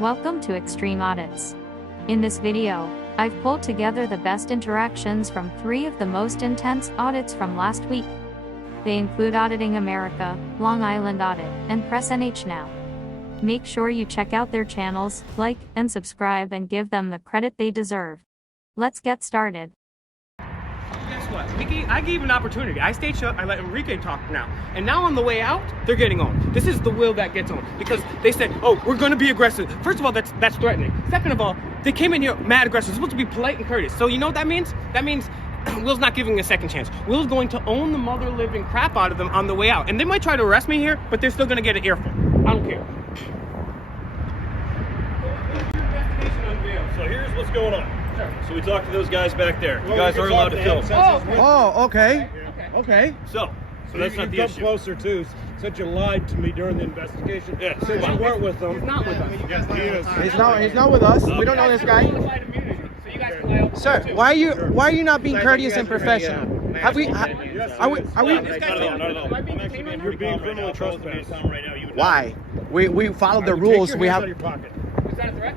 Welcome to Xtreme Audits. In this video, I've pulled together the best interactions from 3 of the most intense audits from last week. They include Auditing America, Long Island Audit, and Press NH Now. Make sure you check out their channels, like and subscribe, and give them the credit they deserve. Let's get started. Guess what? I gave an opportunity. I stayed shut. I let Enrique talk now. And now on the way out, they're getting on. This is the will that gets on. Because they said, oh, we're going to be aggressive. First of all, that's threatening. Second of all, they came in here mad aggressive. It's supposed to be polite and courteous. So you know what that means? That means Will's not giving a second chance. Will's going to own the mother living crap out of them on the way out. And they might try to arrest me here, but they're still going to get an earful. I don't care. So here's what's going on. So we talked to those guys back there. You guys aren't allowed to film. Oh, okay. Okay. So that's not the come issue. closer too. Said you lied to me during the investigation. Yeah. Said you weren't with them. He's not with us. Yes, he is. He's not with us. We don't know this guy. Sir, why are you not being courteous and professional? Have we? Are we? Not at all. I'm actually being pretty calm right now. Right now. Why? We follow the rules. We have. Your pocket. Is that a threat?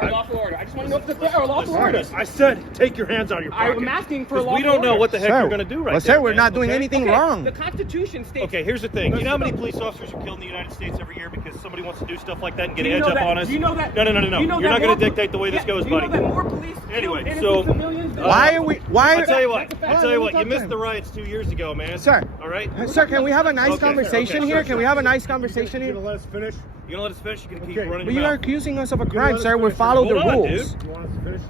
Or lawful order? I just want to know if it's a threat or lawful order. I said, take your hands out of your pocket. I'm asking for a lawful We don't know order. what the heck Sir, you're going to do right well, there. sir, we're man, not doing okay? anything Okay, wrong. The Constitution states. Okay, here's the thing. You know how many police officers are killed in the United States every year because somebody wants to do stuff like that and get Do you an edge know up that- on us? do you know that- No. do you know You're that not going more to dictate the way this goes, do you buddy. know that more police Anyway, kill so innocent civilians than Why are we? Why? I'll tell you what. That's a I'll fact. tell you what. Let You me missed talk the to riots 2 years ago, man. Sir. All right. Sir, can we have a nice Okay, conversation okay, here? sure, Can we sure. have a nice conversation You here? gonna let us finish? You gonna let us finish? You can keep Okay. running But your you are mouth. accusing us of a let crime, us sir. We finish. follow the Hold on, rules. dude. You want us to finish?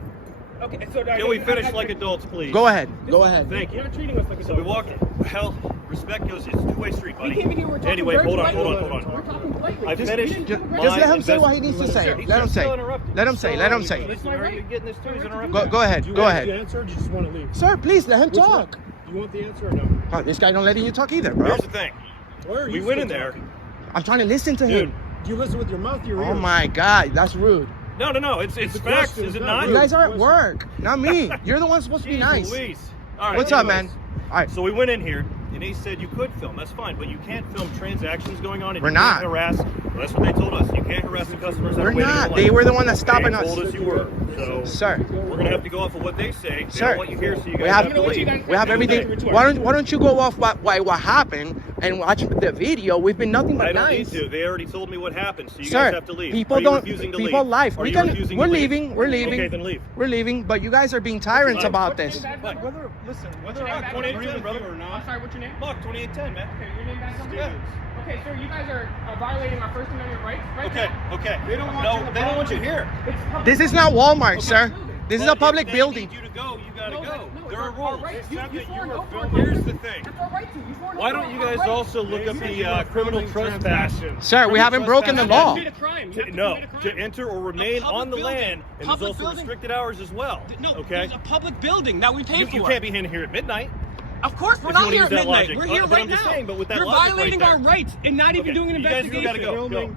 Okay, so Can we finish like adults, please? Go ahead. Go ahead. Thank you. You're not treating us like So we walked. Well, respect goes. It's a two-way street, buddy. We came in here, we're talking Anyway, very hold on. politely. Hold on. We're talking politely. I finished. Just my let him say what he needs to invest- say. He's Let him just say. so interrupted. Let him say. Let him say. Listen, are you getting this too? He's interrupting. Go ahead. Do you Go want ahead. the answer or do you just want to leave? Sir, please let him Which one? talk. Do you want the answer or no? Oh, this guy don't letting you talk either, bro. Here's the thing. Where are We you went still in there. talking? I'm trying to listen to Dude. him. Do you listen with your mouth or your ears? Oh my God, that's rude. No. It's a facts, question, is it it's not? not You guys are at work, not me. You're the one supposed to be Jeez nice. Louise. All right, What's up, anyways. man? All right. So we went in here, and they said you could film. That's fine, but you can't film transactions going on. And We're you can't not. harass. Well, that's what they told us. You can't harass the customers. that We're are waiting in not. line. They were the one that's stopping They us. told us you were. So Sir, we're gonna have to go off of what they say. They Sir, don't want you here, so you guys we have- have to leave. we have everything. Why don't you go off what happened and watch the video? We've been nothing but I don't nice. need to. They already told me what happened, so you Sir, guys have to leave. people Are you don't. refusing to People leave? life. Are We you can. refusing We're to leave? leaving. We're leaving. Okay, then leave. We're leaving. But you guys are being tyrants Fine. about this. Whether, listen, whether your name I back? agree 2810, with brother. you or I'm not, sorry, what's your name? Look, 2810, man. Okay, your name back up? Yeah. Okay, sir, you guys are violating our First Amendment rights right now. Okay. They don't want no, you to they don't want you here. It's public This is not Walmart, Okay. sir. This is a But public if they building. need you to go, you gotta No, go. no, There are it's our rules. right. It's You not that swore you an were oath on filming. our Here's the rights. thing. That's our right to. You swore an Why oath don't on you our guys rights. also look up They the said you were criminal filming trespass? transactions. Sir, we haven't broken the law. You have to commit a crime. You have to No, commit a crime. to enter or remain public on the building. land, and there's Public also building. restricted hours as well. No, Okay. there's a public building that we pay for. You can't be in here at midnight. Of course, we're If you not wanna here use at that midnight. logic. We're here But right I'm just now. saying, but with that You're logic right violating there. our rights and not even Okay, doing an you guys investigation. gotta go. filming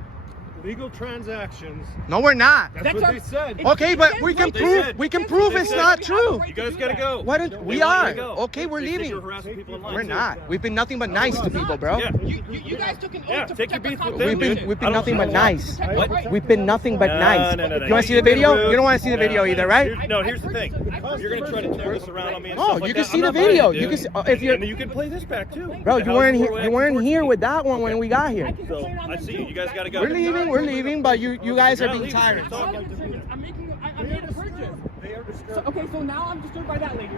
legal transactions. No, we're not. That's That's what our- they said. It's- Okay, but we can They prove. said- We can they prove said- it's not We have the true. right You to guys do gotta that. go. Why don't They we want you are? to go. Okay, we're They said leaving. you're harassing people in line, We're too. not. We've been nothing but nice to people, bro. Yeah. You guys took an oath Yeah, to take your protect beef our with them, Constitution. We've been I don't nothing but know. nice. Protect our rights. We've been nothing but nice. No. You want to see the You've been video? rude. You don't want to see the video either, right? No, here's the thing. You're gonna try to turn this around on me and No, stuff like you can that. see I'm the not buying video. it, You dude. can see, if you're, And then you can play this back too. bro, The you weren't House here. Floor You weren't Act here 14. with that one when we got here. So I see you. You guys gotta go. We're leaving, but you guys are being tyrants. I made a purchase. Okay, so now I'm disturbed by that lady.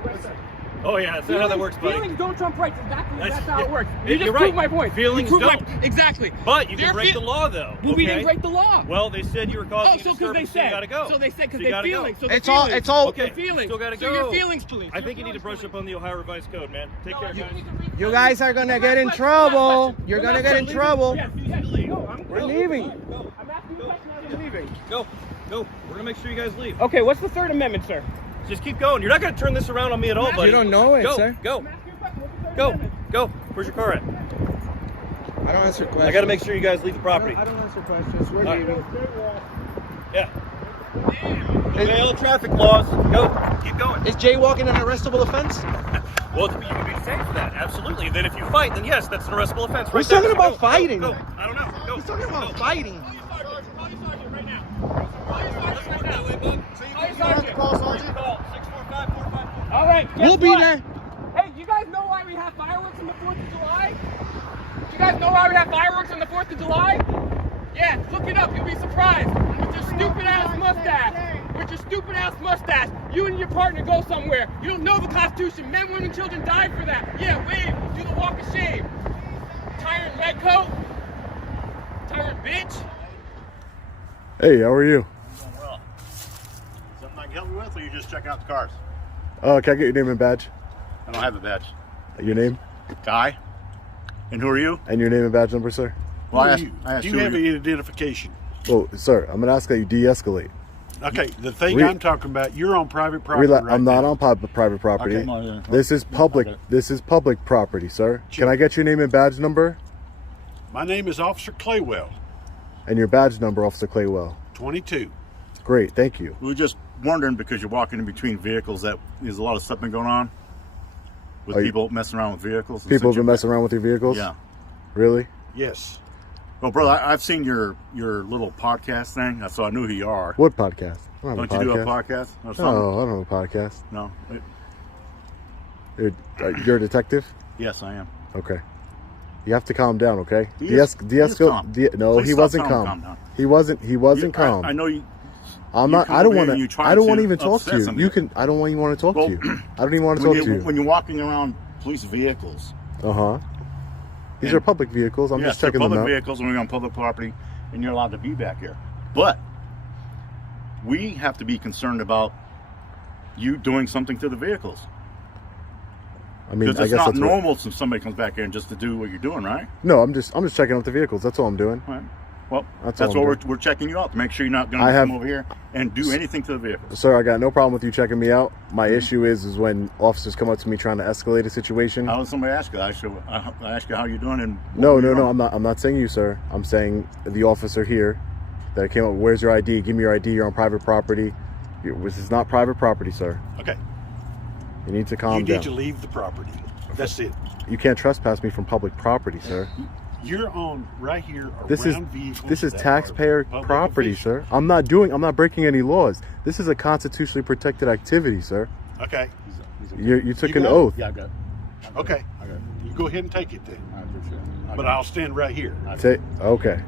Oh yeah, that's not how that works, buddy. Feelings don't trump rights. Exactly, that's how yeah. it works. You're You just right. proved my point. Feelings You proved don't. Exactly. But you can Their break feel- the law though. Well, we okay? didn't break the law. Well, they said you were causing Oh, a so because disturbance, they so you said. gotta go. So they said because you they gotta feelings. go. So It's all. It's all. Okay. Your feelings. Still gotta So your go. feelings, police. I think you need to brush up on the Ohio Revised Code, man. Take care, guys. You guys are gonna get in trouble. You're gonna get in trouble. Yes, no, We're leaving. I'm asking you a question. I'm leaving. Go. We're gonna make sure you guys leave. Okay, what's the Third Amendment, sir? Just keep going. You're not gonna turn this around on me at all, buddy. You don't know it, go. sir. Go. I'm asking you a question. What's the Third Go. Amendment? Go. Where's your car at? I don't answer questions. I gotta make sure you guys leave the property. I don't answer questions. We're All right. leaving. Yeah. Obey all traffic laws. Go. Keep going. Is jaywalking an arrestable offense? Well, you can be safe for that. Absolutely. Then if you fight, then yes, that's an arrestable offense. Who's right there. talking about Go, fighting? Go. I don't know. Go. He's talking about Go. fighting. Call your sergeant right now. All right. We'll be there. Hey, you guys know why we have fireworks on the 4th of July? Do you guys know why we have fireworks on the 4th of July? Yeah, look it up. You'll be surprised. With your stupid ass mustache. With your stupid ass mustache. You and your partner go somewhere. You don't know the Constitution. Men, women, and children died for that. Yeah, wave. Do the walk of shame. Tyrant redcoat. Tyrant bitch. Hey, how are you? Doing well. Something I can help you with, or you just check out the cars? Can I get your name and badge? I don't have a badge. Your name? Guy. And who are you? And your name and badge number, sir? Well, Do I you have any identification? Well, sir, I'm gonna ask that you de-escalate. Okay, the thing I'm talking about, you're on private property right I'm not now. on private property. Okay. This is public. Okay. This is public property, sir. Can I get your name and badge number? My name is Officer Claywell, And your badge number, Officer Claywell. 22. Great, thank you. We were just wondering, because you're walking in between vehicles, that there's a lot of stuff been going on with people messing around with vehicles. People have been messing around with your vehicles? Yeah. Really? Yes. Well, brother, I've seen your little podcast thing, so I knew who you are. What podcast? I don't have Don't a you do a podcast. podcast or something? No, I don't have a podcast. No. You're a detective? Yes, I am. Okay. You have to calm down, okay? He is calm. No, Please he stop wasn't telling him calm. to calm down. He wasn't calm. I know you. I'm you not. come I don't over want here and you to. try I don't want to to even talk upset to you. somebody. You can. I don't even want to talk Well, to you. I don't even want to talk to you. When you're walking around police vehicles. These And- are public vehicles. I'm Yes, just checking they're them public out. vehicles and we're on public property, and you're allowed to be back here. But we have to be concerned about you doing something to the vehicles. I mean, Because I it's guess not that's what- normal if somebody comes back here and just to do what you're doing, right? No, I'm just checking out the vehicles. That's all I'm doing. All right. Well, That's that's all what I'm we're checking you out to make sure you're not going I to have- come over here and do anything to the vehicles. Sir, I got no problem with you checking me out. My Mm-hmm. issue is when officers come up to me trying to escalate a situation. How does somebody ask you? I ask you how you're doing and No, what no, you're no. on. I'm not saying you, sir. I'm saying the officer here that came up. Where's your ID? Give me your ID. You're on private property. This is not private property, sir. Okay. You need to calm You down. need to leave the property. That's it. You can't trespass me from public property, sir. You're on right here around This is vehicles. that are taxpayer public property, officials. sir. I'm not breaking any laws. This is a constitutionally protected activity, sir. Okay. You took You an got it? oath. Yeah, I got it. Okay. I got it. You go ahead and take it then. I appreciate it. But I'll stand right here. Okay.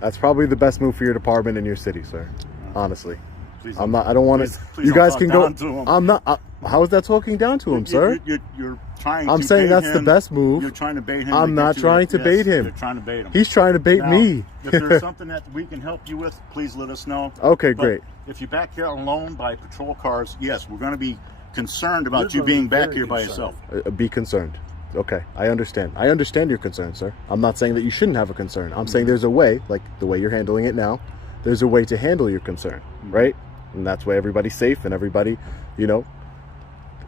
That's probably the best move for your department and your city, sir. Honestly. Please I'm don't- not. I don't want to. please You don't guys talk can go. down to him. I'm not. How is that talking down to him, sir? You're trying I'm to saying bait that's the him. best move. You're trying to bait him. I'm to not get you trying to bait him. You're trying to bait him. He's trying to bait Now, me. If there's something that we can help you with, please let us know. Okay, But great. If you're back here alone by patrol cars, yes, we're going to be concerned about You're you gonna be being back very here by concerned. yourself. Be concerned. Okay, I understand. I understand your concern, sir. I'm not saying that you shouldn't have a concern. I'm saying there's a way, like the way you're handling it now. There's a way to handle your concern, right? And that's why everybody's safe and everybody, you know.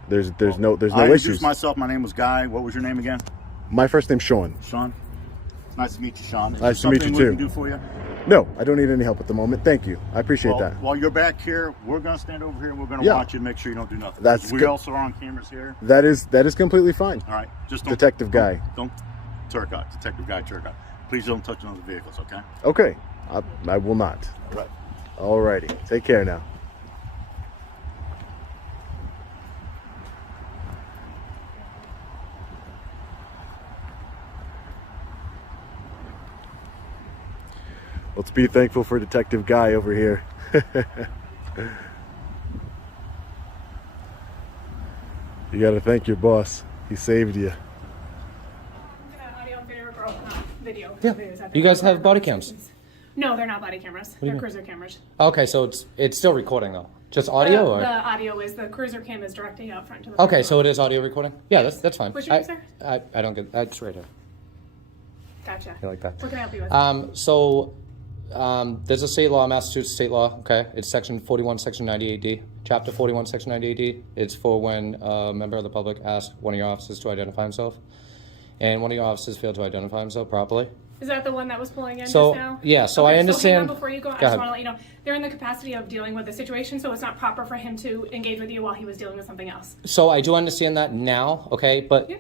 There's no I issues. introduced myself. My name was Guy. What was your name again? My first name's Sean. Sean. It's nice to meet you, Sean. Is Nice there to meet you, something too. we can do for you? No, I don't need any help at the moment. Thank you. I appreciate Well, that. while you're back here, we're going to stand over here and we're going to Yeah. watch you and make sure you don't do nothing. That's we good. also are on cameras here. That is completely fine. All right. Just don't, Detective Guy. Don't Turcotte. Detective Guy Turcotte. Please don't touch another vehicles, okay? Okay, I will not. All right. Alrighty. Take care now. Let's be thankful for Detective Guy over here. You gotta thank your boss. He saved you. Yeah. You guys have body cams? No, they're not body cameras. They're cruiser cameras. Okay, so it's still recording though. Just audio or? The audio is the cruiser cam is directly out front to the. Okay, so it is audio recording? Yeah, that's fine. What's your name, sir? I don't get that's right here. Gotcha. I like that. What can I help you with? There's a state law, Massachusetts state law, okay? It's section 41, section 98D. Chapter 41, section 98D. It's for when a member of the public asks one of your officers to identify himself. And one of your officers failed to identify himself properly. Is that the one that was pulling in So, just now? yeah, so I Okay, understand- So hang on before you go. I Go just ahead. want to let you know they're in the capacity of dealing with the situation, so it's not proper for him to engage with you while he was dealing with something else. So I do understand that now, okay? But Yeah.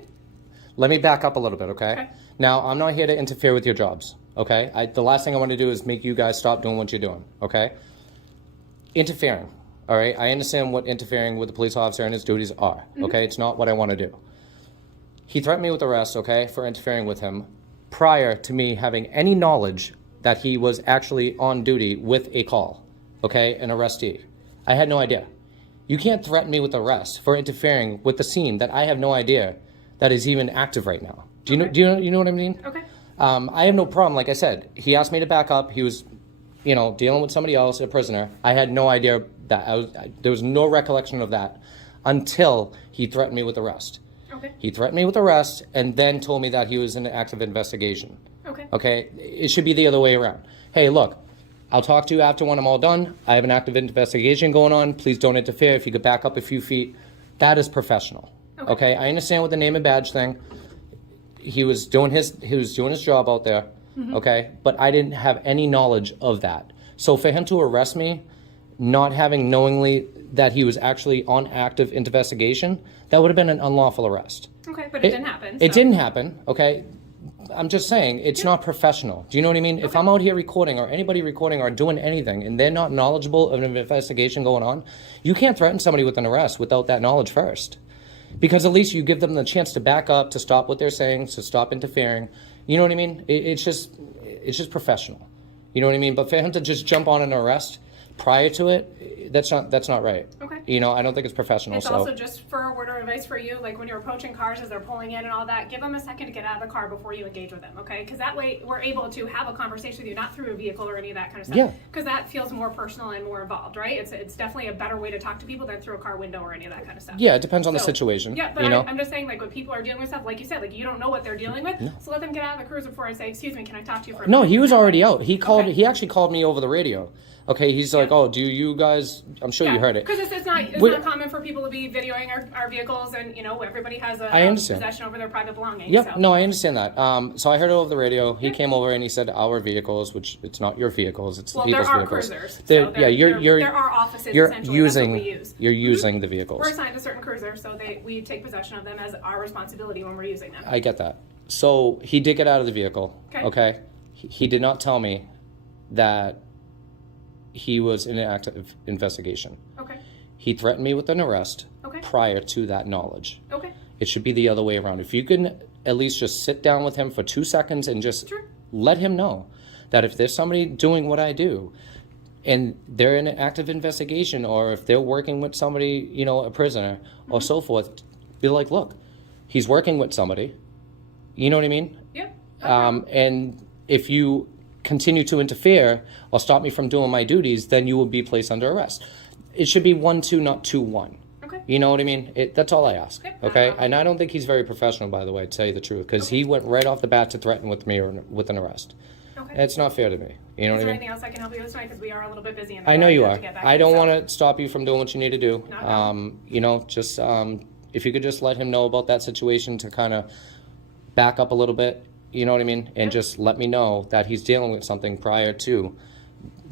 let me back up a little bit, okay? Okay. Now, I'm not here to interfere with your jobs, okay? The last thing I want to do is make you guys stop doing what you're doing, okay? interfering. All right, I understand what interfering with the police officer and his duties are. Okay, it's not what I want to do. He threatened me with arrest, okay, for interfering with him prior to me having any knowledge that he was actually on duty with a call, okay, an arrestee. I had no idea. You can't threaten me with arrest for interfering with the scene that I have no idea that is even active right now. Do you know what I mean? Okay. I have no problem. Like I said, he asked me to back up. He was, dealing with somebody else, a prisoner. I had no idea that there was no recollection of that until he threatened me with arrest. Okay. He threatened me with arrest and then told me that he was in an active investigation. Okay. Okay. It should be the other way around. Hey, look, I'll talk to you after when I'm all done. I have an active investigation going on. Please don't interfere. If you could back up a few feet, that is professional. Okay. I understand with the name and badge thing. He was doing his job out there. Okay. But I didn't have any knowledge of that. So for him to arrest me, not having knowingly that he was actually on active investigation, that would have been an unlawful arrest. Okay, but it didn't happen. It didn't happen, okay? I'm just saying, it's not professional. Do you know what I mean? If I'm out here recording or anybody recording or doing anything and they're not knowledgeable of an investigation going on, you can't threaten somebody with an arrest without that knowledge first. Because at least you give them the chance to back up, to stop what they're saying, to stop interfering. You know what I mean? It's just professional. You know what I mean? But for him to just jump on an arrest prior to it, that's not right. Okay. I don't think it's professional. It's so. also just for a word of advice for you, like when you're approaching cars as they're pulling in and all that, give them a second to get out of the car before you engage with them, okay? Because that way we're able to have a conversation with you, not through a vehicle or any of that kind of stuff. Yeah. Because that feels more personal and more involved, right? It's definitely a better way to talk to people than through a car window or any of that kind of stuff. Yeah, it depends on the situation. Yeah, but I'm just saying, like when people are dealing with stuff, like you said, like you don't know what they're dealing with, so let them get out of the cruiser before and say, excuse me, can I talk to you for a minute? No, he was already out. He called. He actually called me over the radio. Okay, he's like, oh, do you guys? I'm sure you heard it. Because it's not common for people to be videoing our vehicles, and everybody has a possession over their private belongings. Yep. So. No, I understand that. So I heard it over the radio. He came over and he said our vehicles, which it's not your vehicles, it's well, people's there are vehicles. Cruisers. There there are offices. You're essentially, using. that's what we use. You're using the vehicles. We're assigned a certain cruiser, so we take possession of them as our responsibility when we're using them. I get that. So he did get out of the vehicle. Okay. He did not tell me that he was in an active investigation. Okay. He threatened me with an arrest Okay. prior to that knowledge. Okay. It should be the other way around. If you can at least just sit down with him for 2 seconds and just let him know that if there's somebody doing what I do and they're in an active investigation, or if they're working with somebody, a prisoner or so forth, be like, look, he's working with somebody. You know what I mean? Yeah. And if you continue to interfere or stop me from doing my duties, then you will be placed under arrest. It should be 1-2, not 2-1. Okay. You know what I mean? That's all I ask. Yep, Okay? And I don't think he's very professional, by the way, to tell you the truth, because he went right off the bat to threaten with me or with an arrest. Okay. It's not fair to me. You know Is what I there mean? anything else I can help you with tonight? Because we are a little bit busy. I know you are. To get back I don't to, want to stop you from doing what you need to do. No. Just if you could just let him know about that situation to kind of back up a little bit, you know what I mean? And just let me know that he's dealing with something prior to,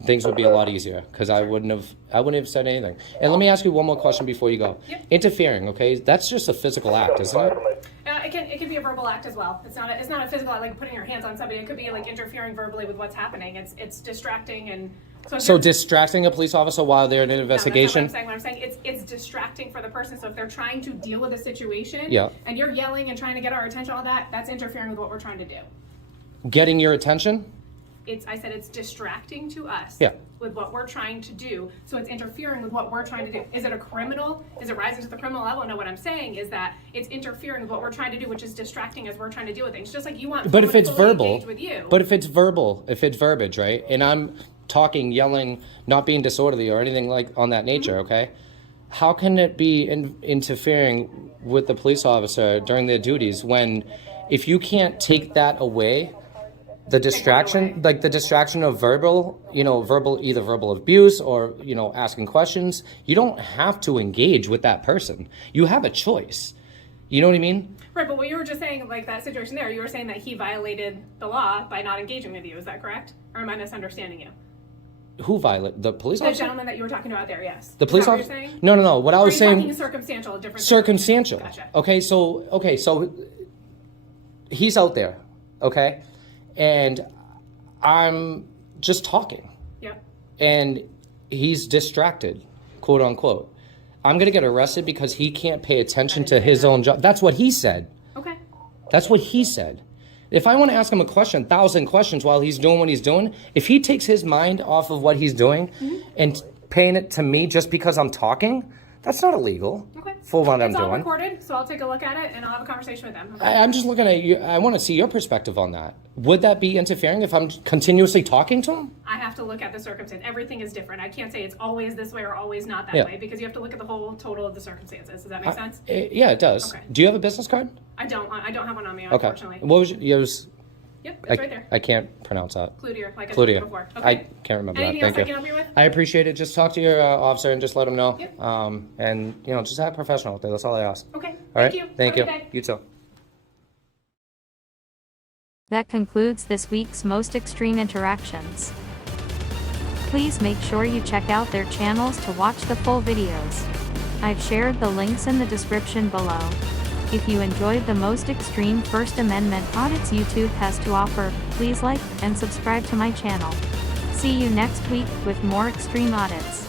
things would be a lot easier, because I wouldn't have said anything. And let me ask you one more question before you go. Yep. Interfering, okay? That's just a physical act, isn't it? It can be a verbal act as well. It's not a physical act, like putting your hands on somebody. It could be like interfering verbally with what's happening. It's distracting and so distracting a police officer while they're in an investigation. No, that's not what I'm saying. What I'm saying, it's distracting for the person. So if they're trying to deal with a situation, and you're yelling and trying to get our attention, all that's interfering with what we're trying to do. Getting your attention? I said it's distracting to us with what we're trying to do. So it's interfering with what we're trying to do. Is it a criminal? Is it rising to the criminal level? No, what I'm saying is that it's interfering with what we're trying to do, which is distracting as we're trying to deal with things. Just like you want but if it's to fully verbal, engage with you. But if it's verbal, if it's verbiage, right? And I'm talking, yelling, not being disorderly or anything like on that nature, okay? How can it be interfering with the police officer during their duties when, if you can't take that away, the distraction, like the distraction of verbal abuse or, asking questions, you don't have to engage with that person. You have a choice. You know what I mean? Right, but what you were just saying, like that situation there, you were saying that he violated the law by not engaging with you. Is that correct? Or am I misunderstanding you? Who violated? The police officer? The gentleman that you were talking about there, yes. The police officer? No. What I was saying. Talking circumstantial, different. Circumstantial. Gotcha. Okay, so he's out there, okay, and I'm just talking. Yep. And he's distracted, quote unquote. I'm going to get arrested because he can't pay attention to his own job. That's what he said. Okay. That's what he said. If I want to ask him a question, 1,000 questions while he's doing what he's doing, if he takes his mind off of what he's doing and paying it to me just because I'm talking, that's not illegal. Okay. For what I'm It's all doing. recorded, so I'll take a look at it and I'll have a conversation with them. Okay? I'm just looking at you. I want to see your perspective on that. Would that be interfering if I'm continuously talking to him? I have to look at the circumstance. Everything is different. I can't say it's always this way or always not that way because you have to look at the whole total of the circumstances. Does that make sense? Yeah, it does. Okay. Do you have a business card? I don't have one on me, Okay. unfortunately. What was yours? Yep, it's right there. I can't pronounce that. Cloutier, like I Cloutier. said before. Okay. I can't remember Anything that. else Thank I you. can help you with? I appreciate it. Just talk to your officer and just let him know. Yep. And just act professional with it. That's all I ask. Okay. All right. Thank you. Thank Have you. a good day. You too. That concludes this week's Most Extreme Interactions. Please make sure you check out their channels to watch the full videos. I've shared the links in the description below. If you enjoyed the Most Extreme First Amendment audits YouTube has to offer, please like and subscribe to my channel. See you next week with more extreme audits.